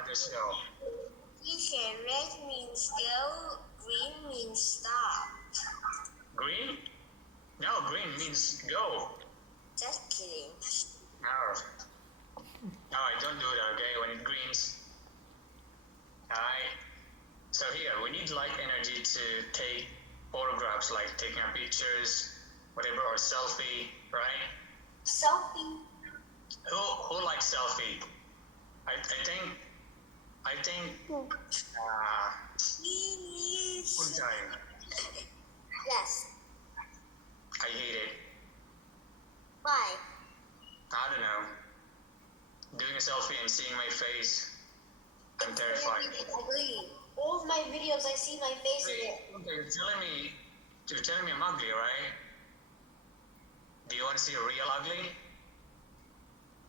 other show. Teacher, red means go, green means stop. Green? No, green means go. Just kidding. No. Alright, don't do that, okay? When it greens. Alright. So here, we need light energy to take photographs, like taking our pictures, whatever, or selfie, right? Selfie. Who likes selfie? I think Punjai. Yes. I hate it. Why? I don't know. Doing a selfie and seeing my face, I'm terrified. Ugly. All of my videos, I see my face in it. Okay, you're telling me I'm ugly, right? Do you want to see a real ugly?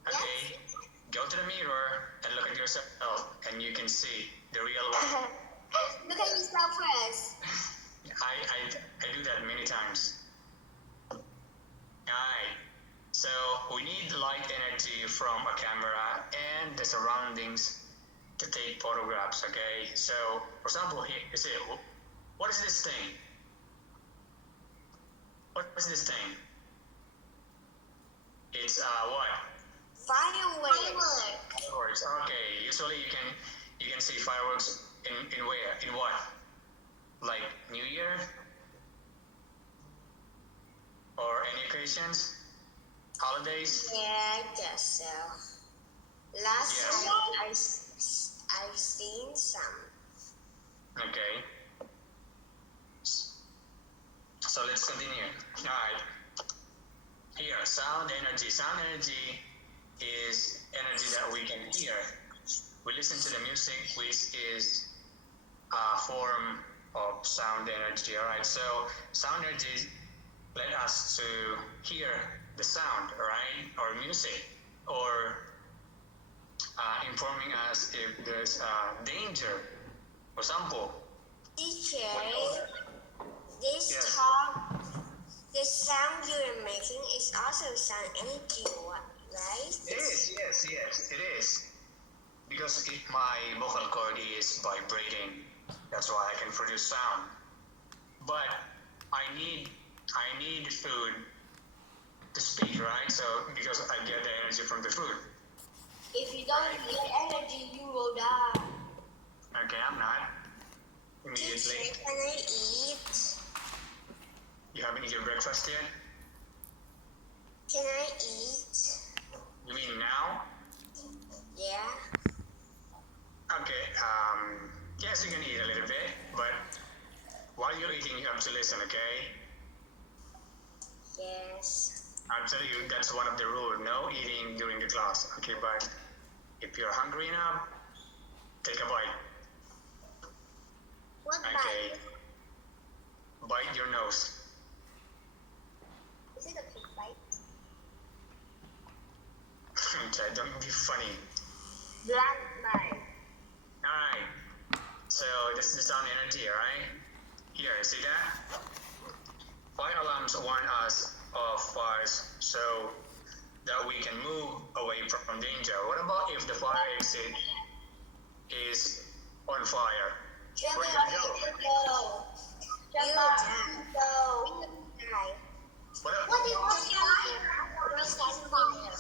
Okay, Yes. go to the mirror and look at yourself, and you can see the real one. Look at yourself first. I do that many times. Alright, so we need light energy from a camera and the surroundings to take photographs, okay? So, for example, here, you say, what is this thing? What is this thing? It's, what? Fireworks. Fireworks, okay. Usually you can see fireworks in where? In what? Like New Year? Or any occasions? Holidays? Yeah, I guess so. Last Yes. time I've seen some. Okay. So let's continue. Alright. Here, sound energy. Sound energy is energy that we can hear. We listen to the music, which is a form of sound energy. Alright, so sound energy let us to hear the sound, right? Or music, or informing us if there's danger. For example, Teacher, Yes. this sound you're making is also sound energy, right? It is, yes, it is. Because if my vocal cord is vibrating, that's why I can produce sound. But I need food to speak, right? So because I get the energy from the food. If you don't get energy, you will die. Okay, I'm not. Immediately. Teacher, can I eat? You haven't eaten breakfast yet? Can I eat? You mean now? Yeah. Okay, yes, you can eat a little bit, but while you're eating, you have to listen, okay? Yes. I'll tell you, that's one of the rules, no eating during the class, okay? But if you're hungry enough, take a bite, What okay? Bite your nose. Is it a pig bite? Okay, don't be funny. Black bite. Alright, so this is the sound energy, alright? Here, see that? Fire alarms warn us of fires so that we can move away from danger. What about if the fire exit is on fire? Jump Where out do you of go? the window. Jump out of the window. What is fire? Restart fire.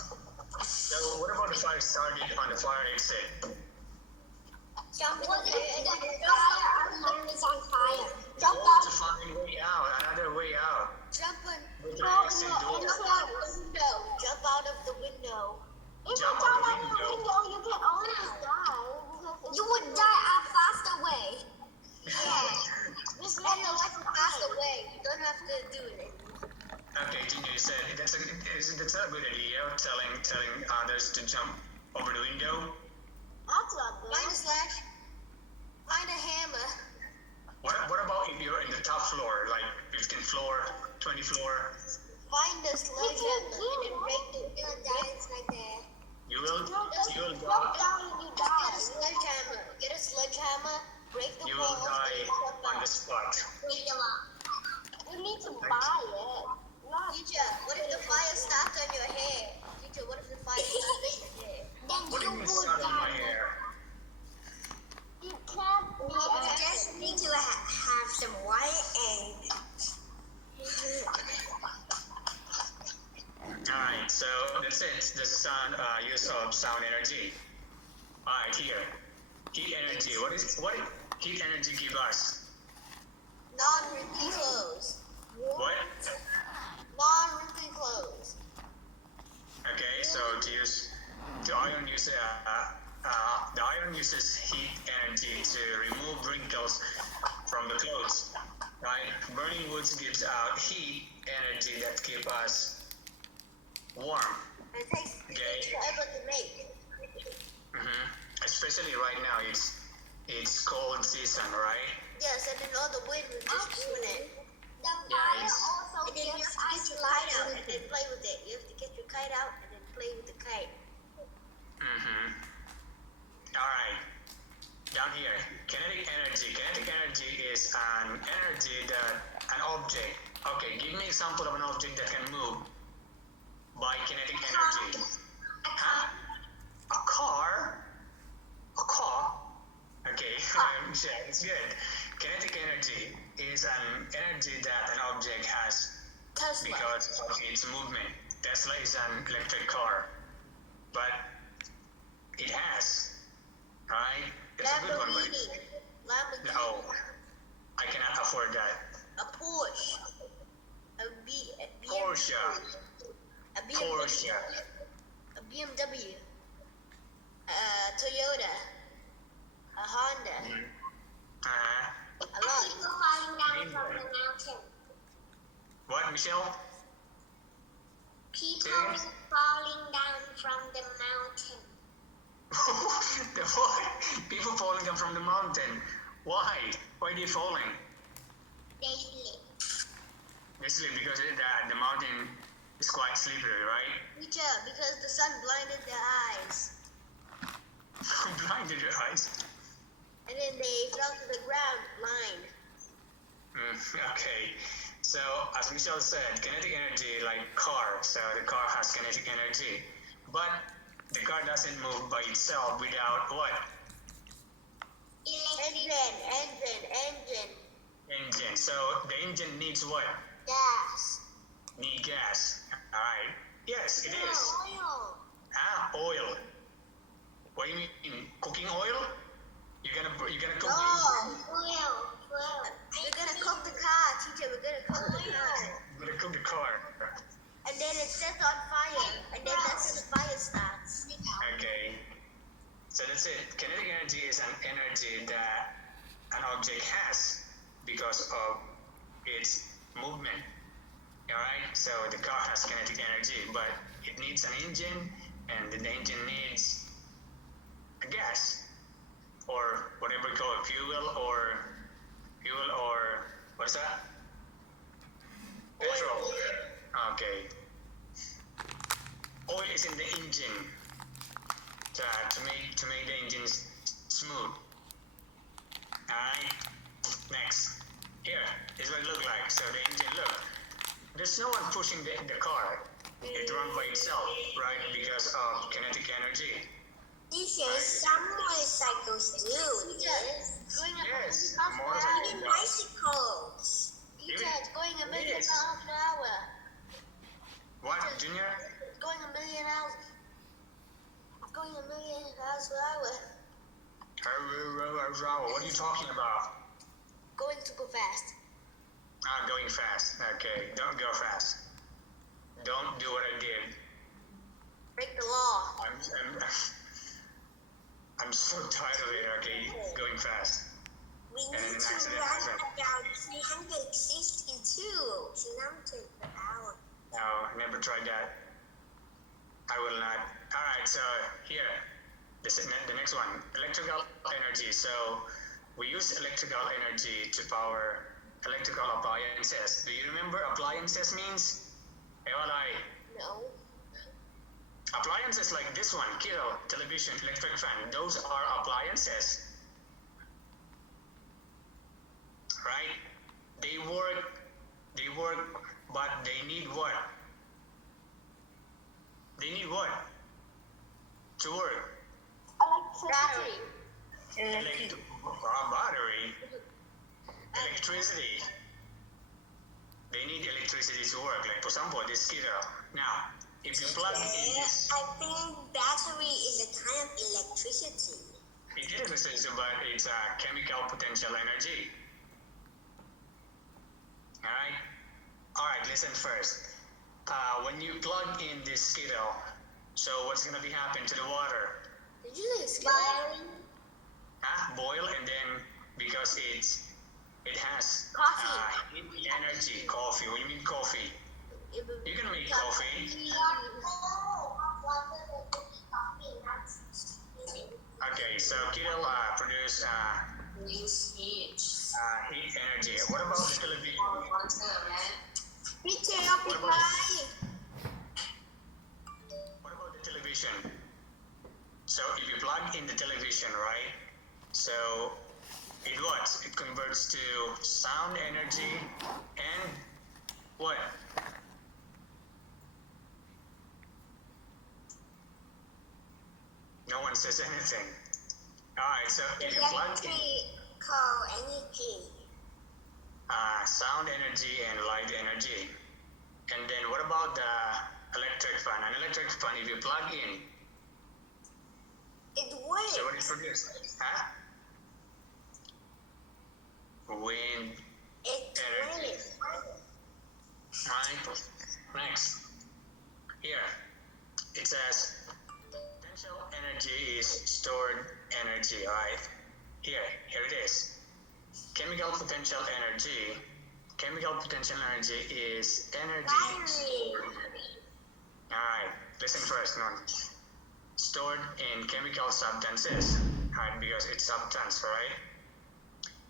So what about the fire started on the fire exit? Jump in the fire. Alarm is on fire. Jump Go out. to find a way out, another way out. Jump in. Go to the exit door. Jump out of the window. If Jump you out jump the out of the window. window, you can always die. You would die a faster way. Yeah. Just let the life faster way. You don't have to do it. Okay, Junior, you said that's a good idea, telling others to jump over the window. That's not good. Find a slash. Find a hammer. What about if you're in the top floor, like 15th floor, 20th floor? Find a sledgehammer and then break the window down like that. You will go. Down and you die. Get a sledgehammer. Get a sledgehammer. Break the You will walls. die and jump on out. the spot. Break them up. You need to buy it. Teacher, what if the fire starts on your hair? Teacher, what if the fire starts on your hair? Then What do you you mean will start on my die. hair? Alright, here. Heat energy. What heat energy give us? Non-wrinkly clothes. What? Non-wrinkly clothes. Okay, so the iron uses heat energy to remove wrinkles from the clothes, right? Burning wood gives out heat energy that keep us warm. It takes forever to make. Especially right now, it's cold season, right? Yes, and then all the wind will just ruin it. The Yeah, fire it's- also And then you gives have to us get your kite out light. and then play with it. You have to get your kite out and then play with the kite. Alright, down here, kinetic energy. Kinetic energy is an energy that an object. Okay, give me an example of an object that can move by kinetic energy. Huh? A car? A car? Okay, yeah, it's good. Kinetic energy is an energy that an object has Tesla. because of its movement. Tesla is an electric car, but it has, right? It's a good one, but Lamborghini. no, I cannot afford that. A Porsche. A Porsche, A BMW. Porsche. A BMW. A Toyota. A Honda. A lot. People falling down from the mountain. What, Michelle? People Serious? falling down from the mountain. The what? People falling down from the mountain. Why? Why are they falling? They slip. Basically because the mountain is quite slippery, right? Teacher, because the sun blinded their eyes. Blinded your eyes. And then they fell to the ground blind. Okay. So, as Michelle said, kinetic energy like car. So the car has kinetic energy. But the car doesn't move by itself without what? Electric. Engine. So the engine needs what? Gas. Need gas. Alright. Yes, it is. Oil. Oil. What do you mean? Cooking oil? You're gonna cook the engine? Oil. We're gonna cook the car, teacher. We're gonna cook the car. You're gonna cook the car. And then it sets on fire. And then that's when the fire starts. Okay. So that's it. Kinetic energy is an energy that an object has because of its movement. Alright? So the car has kinetic energy, but it needs an engine, and the engine needs a gas, or whatever you call it, fuel or what's that? Petrol. Okay. Oil is in the engine to make the engine smooth. Alright. Next. Here is what it looks like. So the engine, look. There's no one pushing the car. It runs by itself, right? Because of kinetic energy. Teacher, some motorcycles do. Yes. Yes, Even motorcycle does. bicycles. Teacher, it's going a million Yes. miles an hour. What, Junior? It's going a million hours. It's going a million miles per hour. What are you talking about? Going super fast. Going fast. Okay, don't go fast. Don't do what I did. Break the law. Oh. I'm so tired of it. Okay, going fast. We And need an to accident run happened. about 362 kilometers per hour. No, never tried that. I will not. All right, so here, the next one, electrical energy. So we use electrical energy to power electrical appliances. Do you remember appliances means? No. Appliances like this one, kettle, television, electric fan, those are appliances. Right? They work, but they need what? They need what? To work. Electricity. Battery. Electricity. They need electricity to work. Like for example, this kettle. Now, if you plug in this, I think battery is a kind of electricity. It is essential, but it's chemical potential energy. Alright, listen first. When you plug in this kettle, so what's gonna be happening to the water? Did you say Skittle? Boil, and then because it has Coffee. energy. Coffee. What do you mean coffee? You can make coffee. Okay, so kettle produce heat energy. What about the television? What about the television? So if you plug in the television, right? So it what? It converts to sound energy and what? No one says anything. Alright, so if you plug in energy. sound energy and light energy. And then what about the electric fan? An electric fan, if you plug in, It works. so what it produces? Wind It energy. works. Right? Next. Here. It says potential energy is stored energy, right? Here it is. Chemical potential energy. Chemical potential energy is energy stored. Alright, listen first, no. Stored in chemical substances, right? Because it's substance, right?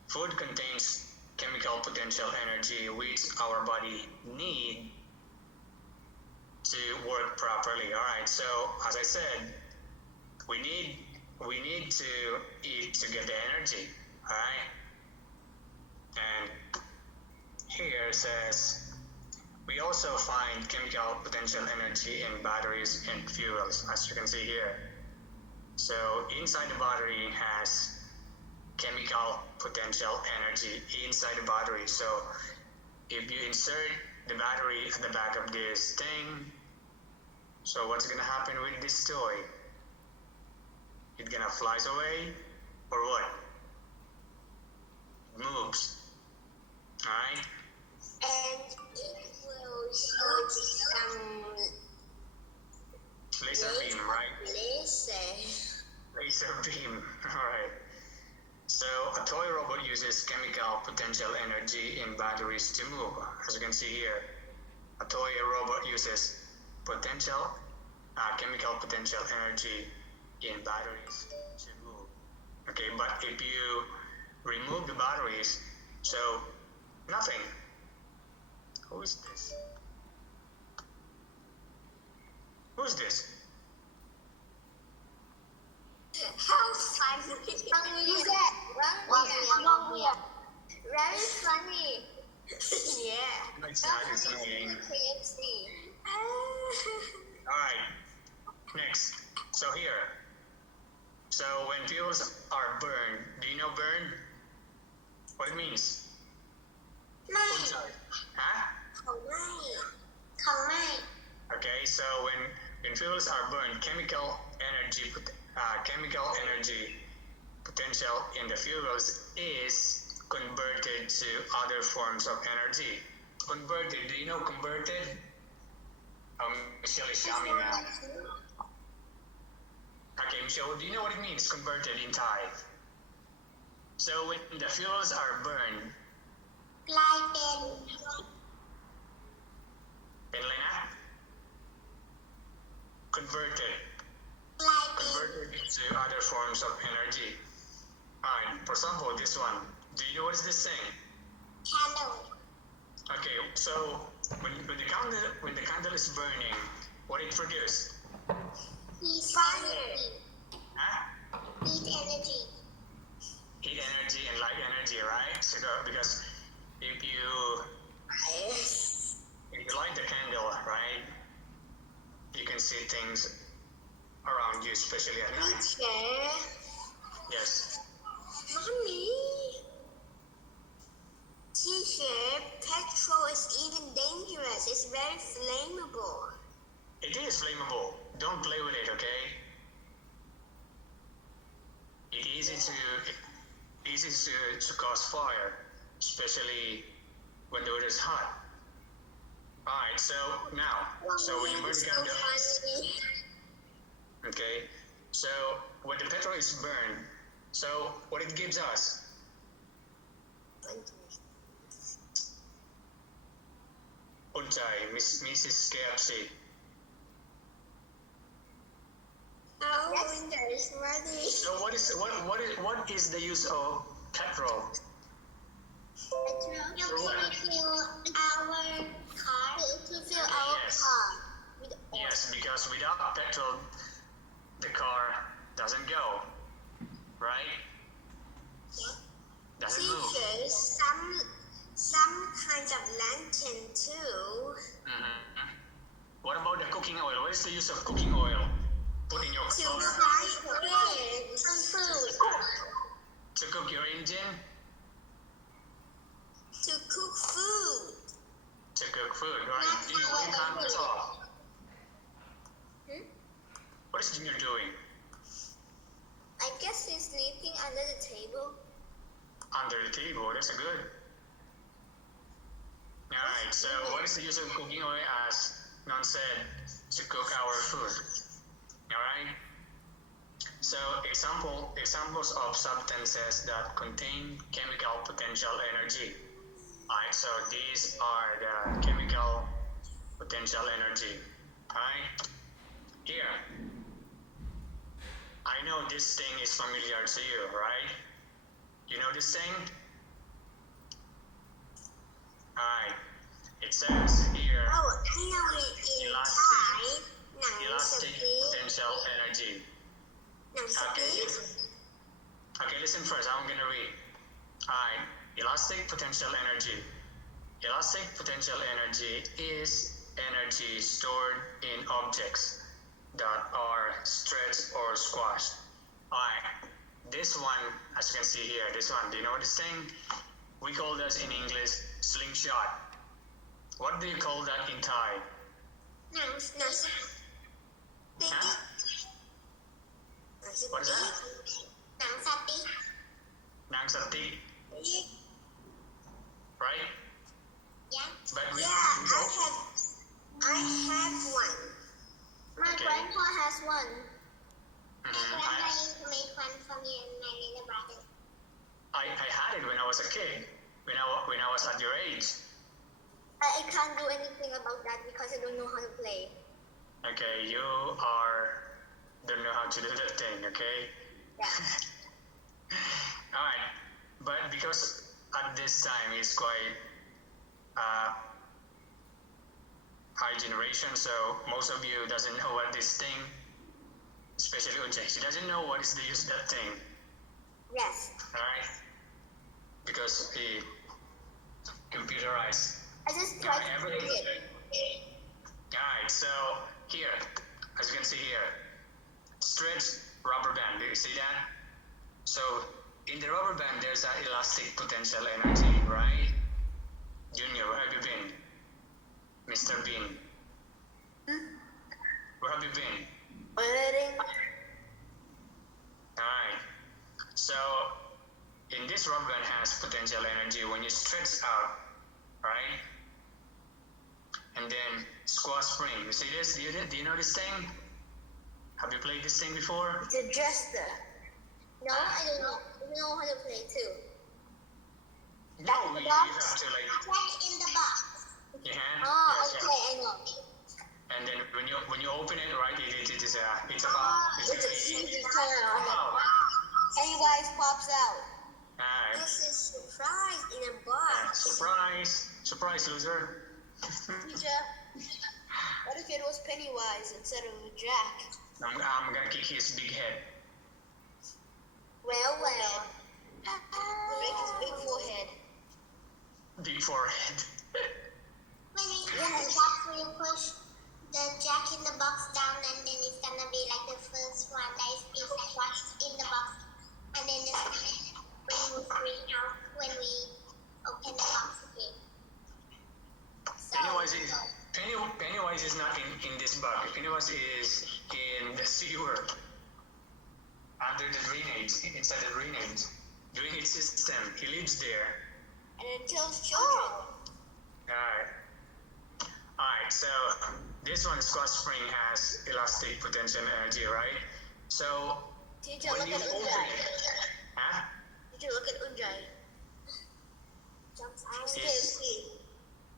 Food contains chemical potential energy which our body need to work properly. Alright, so as I said, we need to eat to get the energy. Alright? And here it says we also find chemical potential energy in batteries and fuels, as you can see here. So inside the battery has chemical potential energy inside the battery. So if you insert the battery at the back of this thing, so what's gonna happen with this toy? It gonna flies away or what? It moves. Alright? And it will shoot some Laser beam, right? laser. Laser beam. Alright. So a toy robot uses chemical potential energy in batteries to move. As you can see here, a toy robot uses chemical potential energy in batteries to move. Okay, but if you remove the batteries, so nothing. Who is this? Who's this? How funny! Who's that? Wrong here. Very funny. Yeah. It's not, it's annoying. KFC. Alright, next. So here. So when fuels are burned, do you know burn? What it means? Mine. Huh? Okay, so when fuels are burned, chemical energy potential in the fuels is converted to other forms of energy. Converted, do you know converted? Michelle is shouting now. Okay, Michelle, do you know what it means, converted in Thai? So when the fuels are burned, กลายเป็น เป็นอะไรนะ converted กลายเป็น converted to other forms of energy. Alright, for example, this one. Do you know what is this thing? candle. Okay, so when the candle is burning, what it produces? Heat fire. Huh? Heat energy. Heat energy and light energy, right? So because if you light the candle, right, you can see things around you, especially at night. Teacher. Yes. Mommy. Teacher, petrol is even dangerous. It's very flammable. It is flammable. Don't play with it, okay? It is easy to cause fire, especially when the weather is hot. Alright, so now, when you burn candle, okay, so when the petrol is burned, so what it gives us? Uncay, Mrs. KFC. Winter is ready. So what is the use of petrol? You can fill our car. To fill our Yes. car with oil. Yes, because without petrol, the car doesn't go, right? Doesn't move. Teachers, some kinds of lantern too. Mm-hmm. What about the cooking oil? What is the use of cooking oil? Put in your To car fry eggs and food. to cook your engine, To cook food. to cook food, right? That's Junior, how what you I can't do. talk? Hmm? What is Junior doing? I guess he's sleeping under the table. Under the table, that's a good. Alright, so what is the use of cooking oil, as Non said, to cook our food? Alright? So examples of substances that contain chemical potential energy. Alright, so these are the chemical potential energy. Alright? Here. I know this thing is familiar to you, right? You know this thing? Alright. It says here Oh, I know it in Elastic. Thai. elastic Nang potential energy. sabi. Okay, listen first. I'm gonna read. Alright. Elastic potential energy. Elastic potential energy is energy stored in objects that are stretched or squashed. Alright. This one, as you can see here, this one, do you know this thing? We call that in English slingshot. What do you call that in Thai? Nang sabi. Huh? What is that? Nang sabi. Nang sati, right? Yeah. But we I have one. My Okay. grandpa has one. Mhm. used to make one for me and my little brother. I had it when I was a kid, when I was at your age. I can't do anything about that because I don't know how to play. Okay, you don't know how to do that thing, okay? Yeah. Alright, but because at this time it's quite high generation, so most of you doesn't know what this thing, especially Unjay, she doesn't know what is the use of that thing, Yes. alright? Because he computerized. I just tried to do everything. it. Alright, so here, as you can see here, stretched rubber band, do you see that? So in the rubber band there's an elastic potential energy, right? Junior, where have you been? Mr. Bean. Where have you been? Waiting. Alright. So in this rubber band has potential energy when you stretch out, right? And then squash spring. You see this? Do you know this thing? Have you played this thing before? The jester. No, I don't know. I don't know how to play too. No, you have to like. Jack in the box. Yeah. Oh, yes, okay, I know. And then when you open it, right, it's a It's a basically. Wow. Pennywise pops out. Alright. This is surprise in a box. Surprise, loser. Teacher, what if it was Pennywise instead of Jack? I'm gonna kick his big head. Well. Break his big forehead. Big forehead. When you push the Jack in the box down, and then it's gonna be like the first one that is squashed in the box, and then the spring will spring out when we open the box again. So, Pennywise is not in this bucket. Pennywise is in the sewer, under inside the drainage system. He lives there. And it kills children. Alright, so this one, squash spring, has elastic potential energy, right? So Teacher, when look you at open Unjai. it, Teacher, look at Unjai.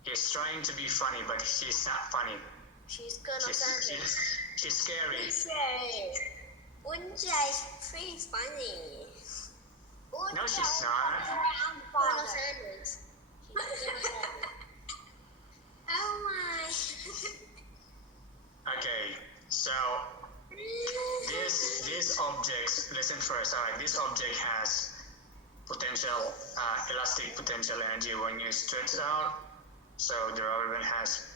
he's trying to be funny, but she's not funny. She's Colonel Sanders. She's scary. Unjai's pretty funny. No, she's not. Colonel Sanders. Oh my. Okay, so this object, listen first, alright, this object has potential, elastic potential energy when you stretch it out. So the rubber band has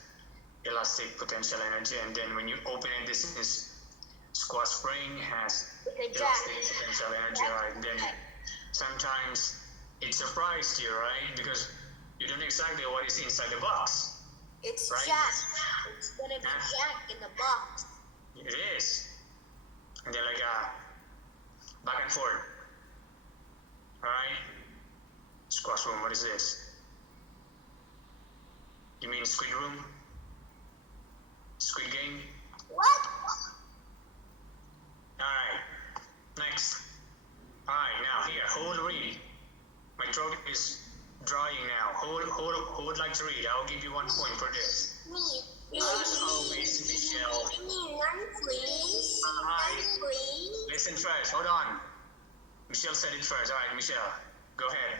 elastic potential energy, and then when you open it, this is squash spring has elastic potential energy, right? Then sometimes it surprised you, right? Because you don't know exactly what is inside the box. It's Right? Jack. It's gonna be Jack in the box. It is. And they're like back and forth. Alright? Squash room, what is this? You mean Squid Room? Squid Game? What? Alright. Next. Alright, now here, who will read? My throat is drying now. Who would like to read? I'll give you 1 point for this. Me. As always, Michelle. None, please. Hi. None, please. Listen first, hold on. Michelle said it first. Alright, Michelle, go ahead.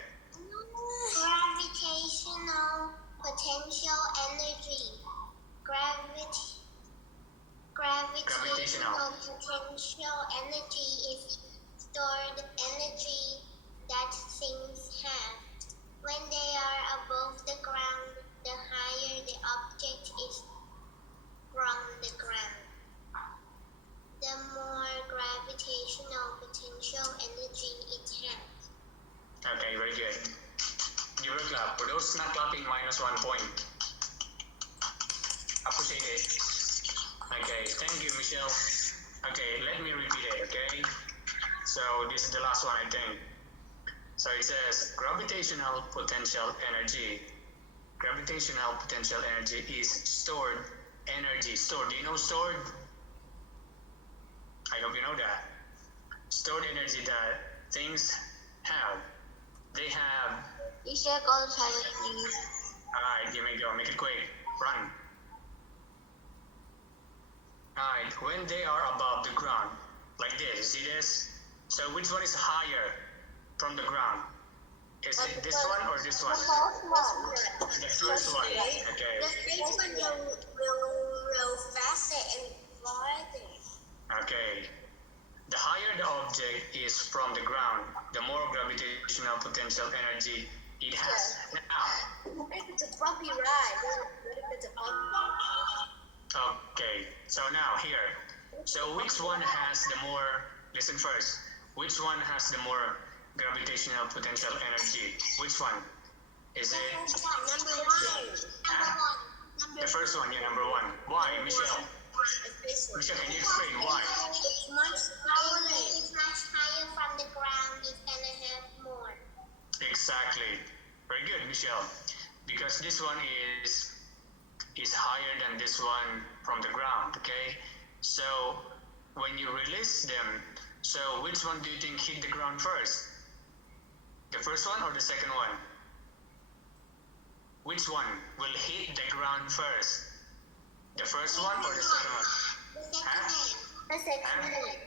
Gravitational potential energy. Gravitational potential energy is stored energy that things have. When they are above the ground, the higher the object is from the ground, the more gravitational potential energy it has. Okay, very good. Give her a clap. For those not clapping, -1 point. Appreciate it. Okay, thank you, Michelle. Okay, let me repeat it, okay? So this is the last one, I think. So it says gravitational potential energy. Gravitational potential energy is stored energy. Stored, do you know stored? I hope you know that. Stored energy that things have. They have. Teacher, go to toilet, please. Alright, give me go. Make it quick. Run. Alright, when they are above the ground, like this, see this? So which one is higher from the ground? Is it this one or this one? The first one. Okay. The first one will roll faster and farther. Okay. The higher the object is from the ground, the more gravitational potential energy it has. Now, What if it's a bumpy ride? What if it's a bumpy ride? okay. So now here. So which one has the more, listen first, which one has the more gravitational potential energy? Which one? Is it Number one. the first one? Yeah, number one. Why, Michelle? Michelle, can you explain why? It's much higher from the ground. It's gonna have more. Exactly. Very good, Michelle. Because this one is higher than this one from the ground, okay? So when you release them, so which one do you think hit the ground first? The first one or the second one? Which one will hit the ground first? The first one or the second one? The second one.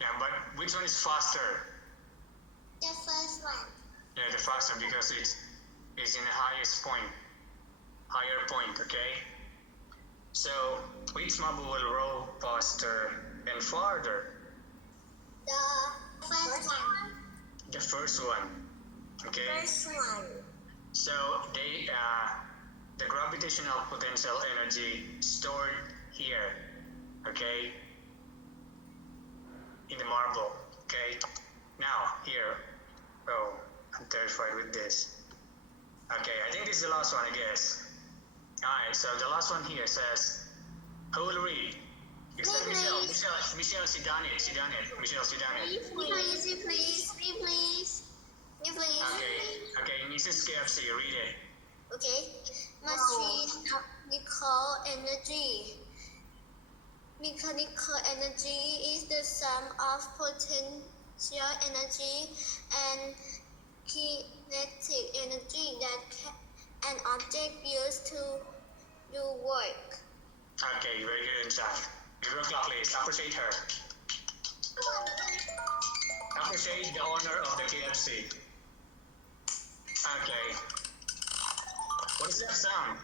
Yeah, but which one is faster? The first one. Yeah, the faster because it's in the highest point, higher point, okay? So which marble will roll faster and farther? The first one. The first one, okay? First one. So they the gravitational potential energy stored here, okay, in the marble, okay. Now here, oh, I'm terrified with this. Okay, I think this is the last one, I guess. Alright, so the last one here says, who will read? Except Michelle, she done it. Michelle, she done it. Please. Okay, Mrs. KFC, read it. Okay. Mechanical energy. Mechanical energy is the sum of potential energy and kinetic energy that an object uses to do work. Okay, very good insight. Give her a clap, please. Appreciate her. Appreciate the owner of the KFC. Okay. What is that sound?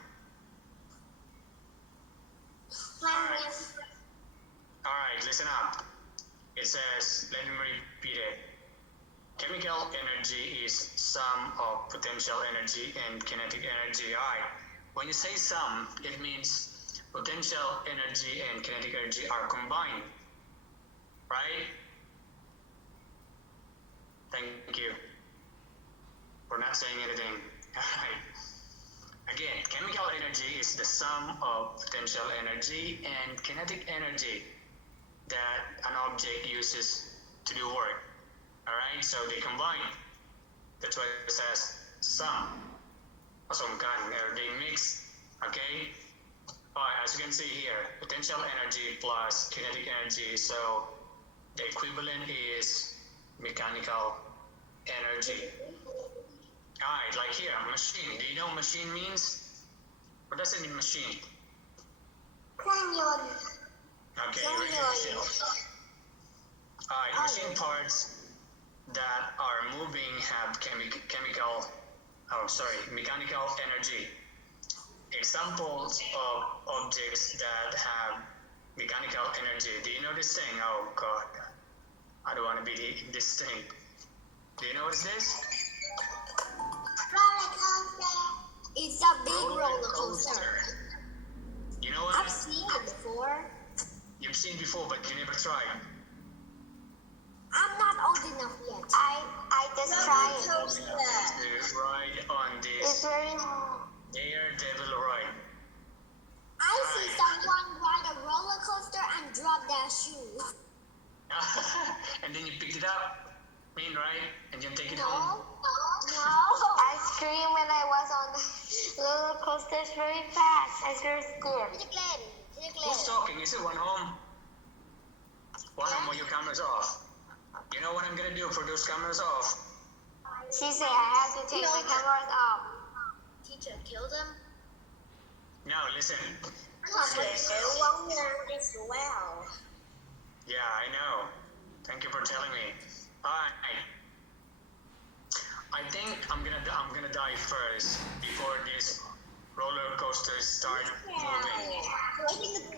Alright, listen up. It says, let me repeat it. Chemical energy is sum of potential energy and kinetic energy. Alright. When you say sum, it means potential energy and kinetic energy are combined. Right? Thank you for not saying anything. Alright. Again, chemical energy is the sum of potential energy and kinetic energy that an object uses to do work. Alright, so they combine. That's why it says sum. Pasungkan, or they mix. Okay? Alright, as you can see here, potential energy plus kinetic energy. So the equivalent is mechanical energy. Alright, like here, machine. Do you know what machine means? What does it mean, machine? Okay, very good. Alright, machine parts that are moving have mechanical energy. Examples of objects that have mechanical energy. Do you know this thing? Oh God, I don't want to be this thing. Do you know what is this? Roller coaster. It's a big roller coaster. You know what? I've seen it before. You've seen before, but you never tried. I'm not old enough yet. I just tried it. To ride on this It's very hard. Daredevil ride. I see someone ride a roller coaster and drop their shoe. And then you picked it up, right? And you take it No. home. I screamed when I was on the roller coasters very fast. I was very scared. Who's talking? Is it one home? One home or your camera's off? You know what I'm gonna do for those cameras off? She said I have to take my cameras off. Teacher, kill them? No, listen. as well. Yeah, I know. Thank you for telling me. Alright. I think I'm gonna die first before this roller coaster start moving.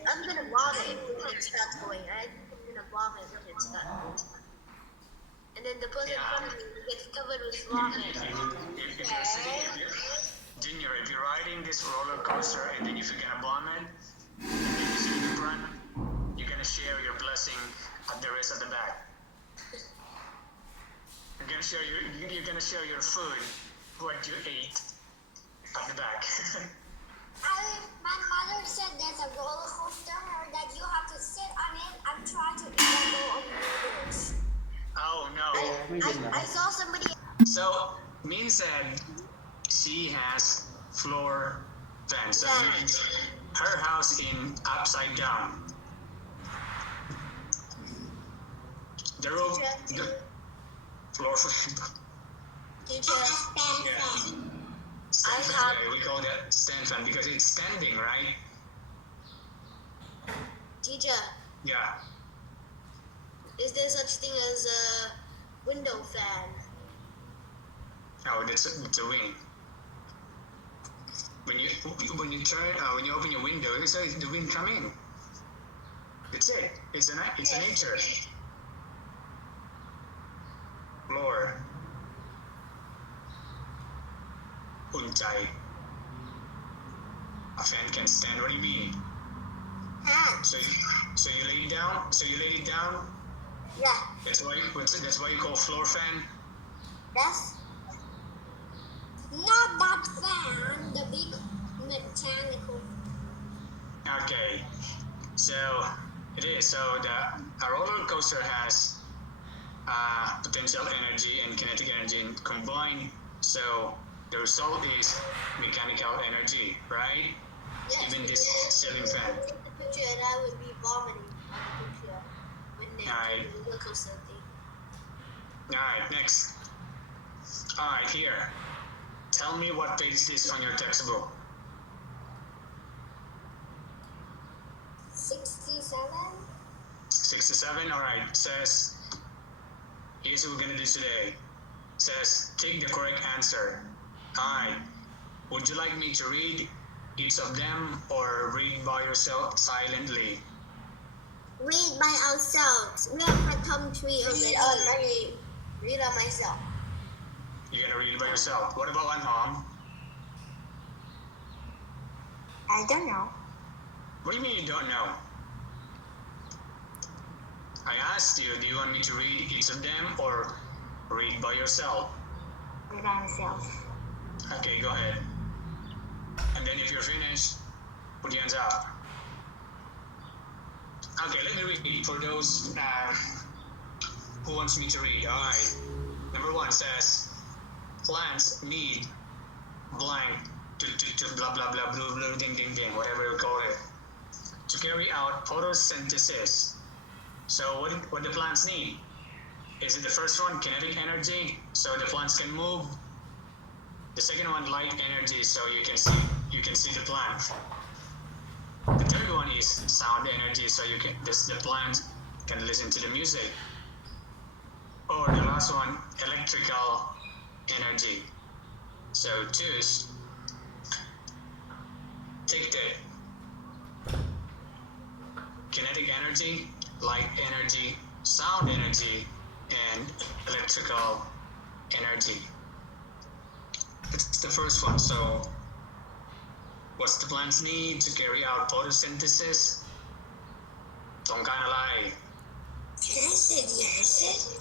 I'm gonna vomit when it starts going. I'm gonna vomit when it starts going. And then the person in front of me gets covered with vomit. Junior, if you're riding this roller coaster and then if you're gonna vomit, and then you sit in the front, you're gonna share your blessing at the rest of the back. You're gonna share your food, what you ate at the back. My mother said there's a roller coaster that you have to sit on it and try to eat a bowl of noodles. Oh no. I saw somebody. So, Min said she has floor fans. That means her house in upside down. The roof, the floor fan. Teacher, Yeah. Stand fan, yeah, we call that stand fan because it's standing, right? teacher, Yeah. is there such thing as a window fan? Oh, it's a wing. When you turn, when you open your window, it's like the wind come in. That's it. It's a nature. Floor. Untai. A fan can stand. What do you mean? So you lay it down. So you lay it down. Yeah. That's why you call floor fan. That's not that fan, the big mechanical. Okay. So It is. So a roller coaster has potential energy and kinetic energy combined. So the result is mechanical energy, right? Yes. Even this ceiling fan. Take the picture and I would be vomiting on the picture when they Alright. do the roller coaster thing. Alright, next. Alright, here. Tell me what page is this on your textbook. 67. 67, alright. Says, here's what we're gonna do today. Says, take the correct answer. Alright. Would you like me to read each of them or read by yourself silently? Read by ourselves. We have Pratham 3 already. Read on myself. You're gonna read by yourself. What about Mom? I don't know. What do you mean you don't know? I asked you, do you want me to read each of them or read by yourself? Read by myself. Okay, go ahead. And then if you're finished, put your hands up. Okay, let me read for those who wants me to read. Alright. Number 1 says, plants need blank to blah blah blah blue blue ding ding ding, whatever you call it, to carry out photosynthesis. So what the plants need? Is it the first one, kinetic energy, so the plants can move? The second one, light energy, so you can see the plant. The third one is sound energy, so the plant can listen to the music. Or the last one, electrical energy. So choose. Take the kinetic energy, light energy, sound energy, and electrical energy. It's the first one. So what's the plant's need to carry out photosynthesis? Don't kind of lie. Can I say the answer?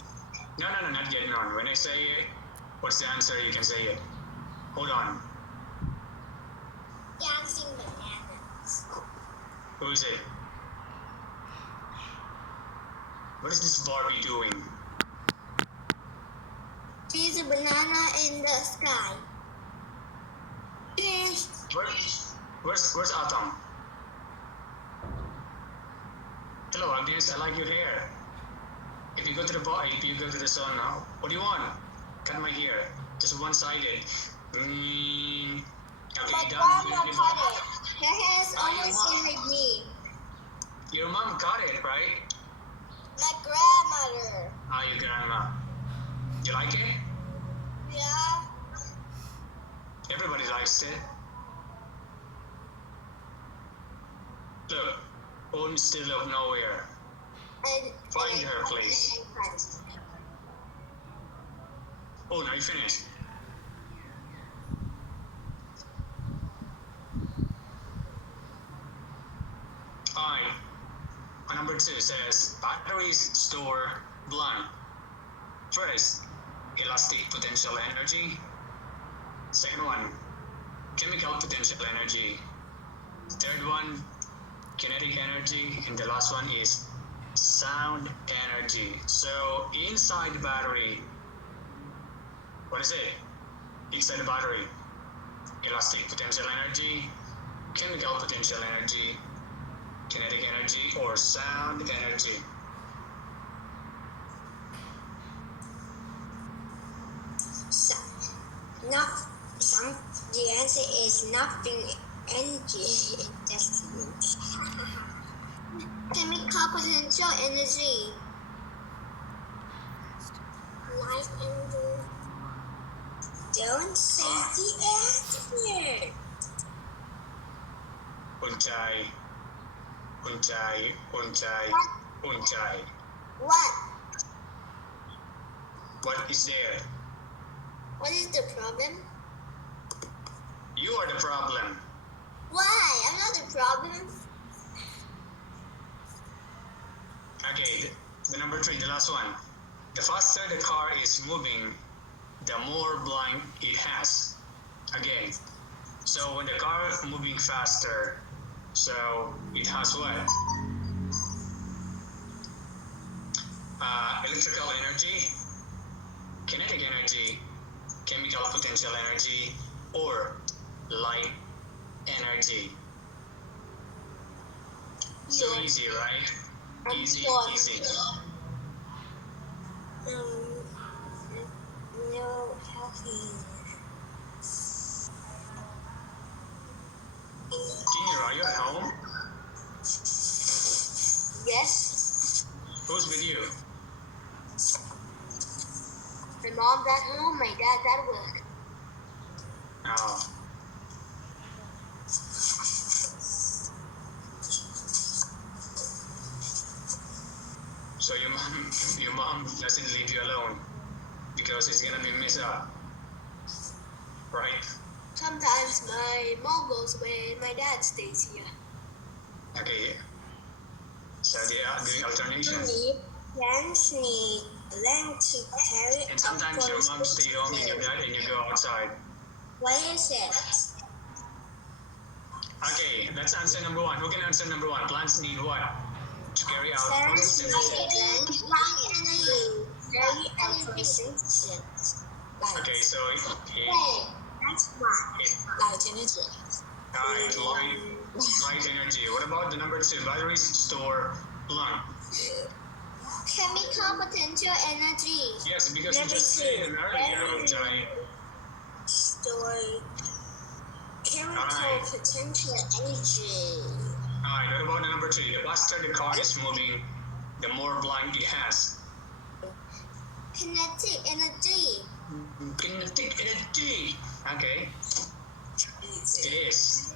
No, not yet. No. When I say it, what's the answer? You can say it. Hold on. Dancing bananas. Who is it? What is this Barbie doing? She's a banana in the sky. Finish. Where's Atom? Hello, Agnes. I like your hair. If you go to the sun now, what do you want? Cut my hair. Just one-sided. Okay, My done. grandma cut it. Her hair is almost like me. Your mom cut it, right? My grandmother. Your grandma. You like it? Yeah. Everybody likes it. Look, home still of nowhere. Find her, please. Oh, now you finished. Alright. Number 2 says batteries store blank. First, elastic potential energy. Second one, chemical potential energy. Third one, kinetic energy. And the last one is sound energy. So inside the battery, what is it? Inside the battery, elastic potential energy, chemical potential energy, kinetic energy, or sound energy. The answer is nothing energy. Chemical potential energy. Light energy. Don't say the answer. Unchai. What? What is there? What is the problem? You are the problem. Why? I'm not the problem. Okay, the number 3, the last one. The faster the car is moving, the more blind it has. Again, so when the car is moving faster, so it has what? electrical energy, kinetic energy, chemical potential energy, or light energy. So easy, right? Easy. No healthy. Junior, are you at home? Yes. Who's with you? My mom's at home, my dad's at work. Oh. So your mom doesn't leave you alone because it's gonna be messed up, right? Sometimes my mom goes away and my dad stays here. Okay. So they are doing alternation. Parents need them to carry And sometimes your mom stay home and your dad and you go outside. Why is it? Okay, let's answer number one. Who can answer number one? Plants need what? To carry out Parents photosynthesis. carry out photosynthesis. Okay, so That's why. Light energy. Light energy. What about the number two? Batteries store blunt. Chemical potential energy. Yes, because we just said it earlier, Jai. Store chemical potential energy. Alright, what about the number three? The faster the car is moving, the more blank it has. Kinetic energy. Kinetic energy. Okay. It is.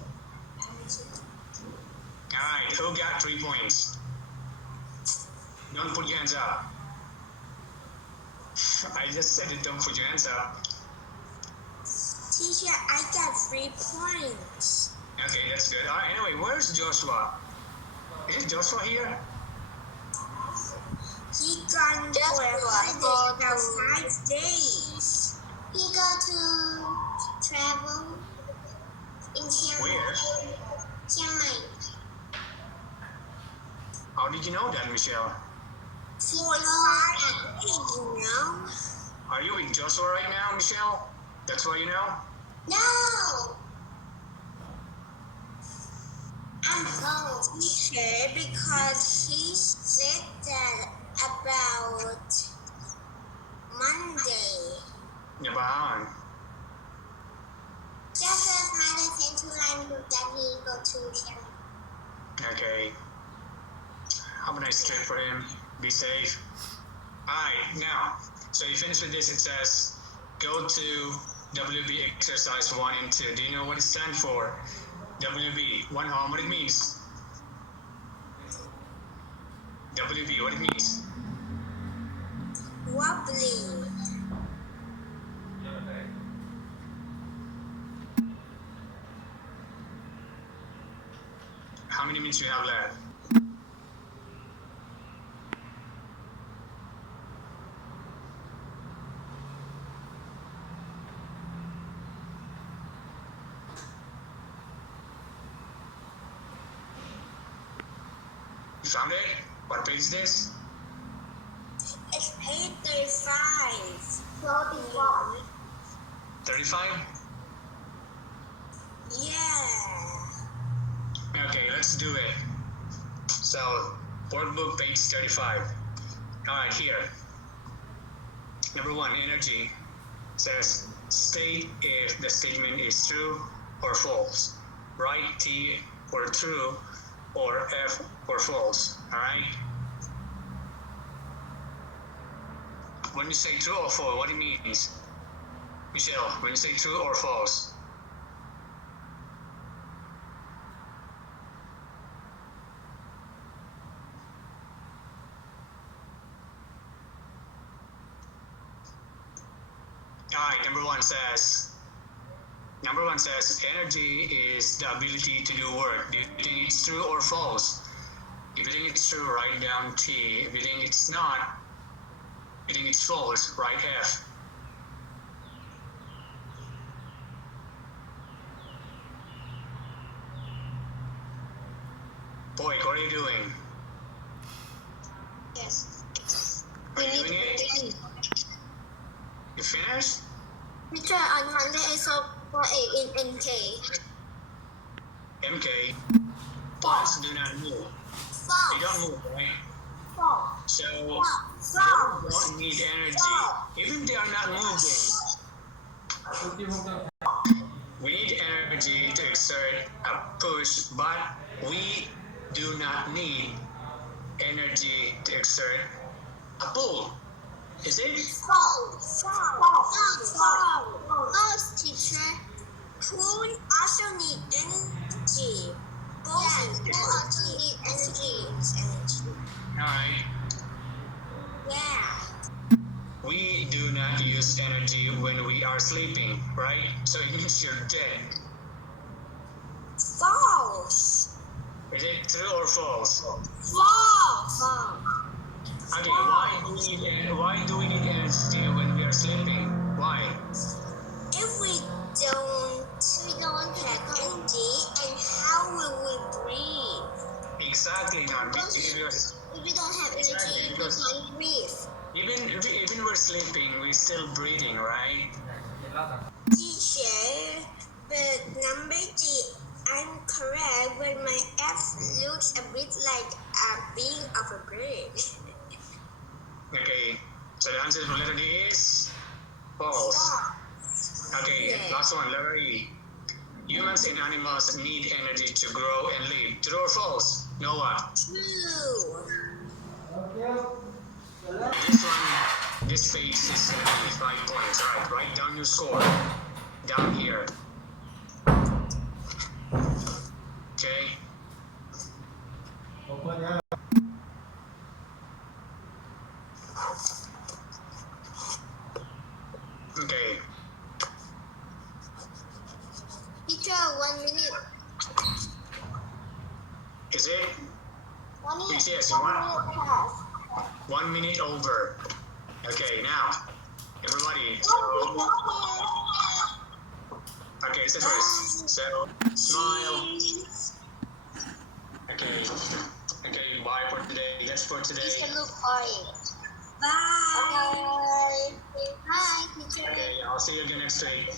Alright, who got 3 points? Don't put your hands up. I just said it, don't put your hands up. Teacher, I got 3 points. Okay, that's good. Alright, anyway, where's Joshua? Is Joshua here? He gone for about 5 days. He go to travel in Chiang Mai. Where? Chiang Mai. How did you know that, Michelle? For 5 days, you know? Are you with Joshua right now, Michelle? That's why you know? No! I'm cold. Teacher, because he said that about Monday. Yabahan. Joshua's mother sent to line group that he go to Chiang Mai. Okay. Have a nice trip for him. Be safe. Alright, now, so you finish with this. It says, go to WB exercise 1 and 2. Do you know what it stands for? WB, one home, what it means? WB, what it means? Wobbly. How many minutes do you have left? You found it? What page is this? It's page 35. 44. 35? Yeah. Okay, let's do it. So, workbook page 35. Alright, here. Number 1, energy. Says, state if the statement is true or false. Write T for true or F for false. Alright? When you say true or false, what it means? Michelle, when you say true or false? Alright, number one says energy is the ability to do work. Do you think it's true or false? If you think it's true, write down T. If you think it's not, if you think it's false, write F. Boy, what are you doing? Yes. finished? Teacher, on Monday I saw for A in NK. MK. Plants do not move. They don't False. move, right? False. So they False. don't need energy. Even they are not moving. We need energy to exert a push, but we do not need energy to exert a pull. Is it? False. False. False, teacher. Pull also need energy. Both also need energy. Alright. Yeah. We do not use energy when we are sleeping, right? So it means you're dead. False. Is it true or false? False. Okay, why do we need energy when we are sleeping? Why? If we don't have energy, and how will we breathe? Exactly, not because If we don't have energy, we can't breathe. even we're sleeping, we're still breathing, right? Teacher, but number G, I'm correct, but my F looks a bit like a being of a bird. Okay, so the answer for letter D is false. Okay, Yeah. last one, letter E. Humans and animals need energy to grow and live. True or false? Noah. True. This page is going to be 5 points. All right, write down your score down here. Okay. Okay. Teacher, 1 minute. Is it? 1 minute. Yes, 1 minute pass. 1 minute over. Okay, now, everybody. Okay, this is first. So, smile. Okay, bye for today. That's for today. Teacher, look quiet. Bye. Bye, teacher. Okay, I'll see you again next week.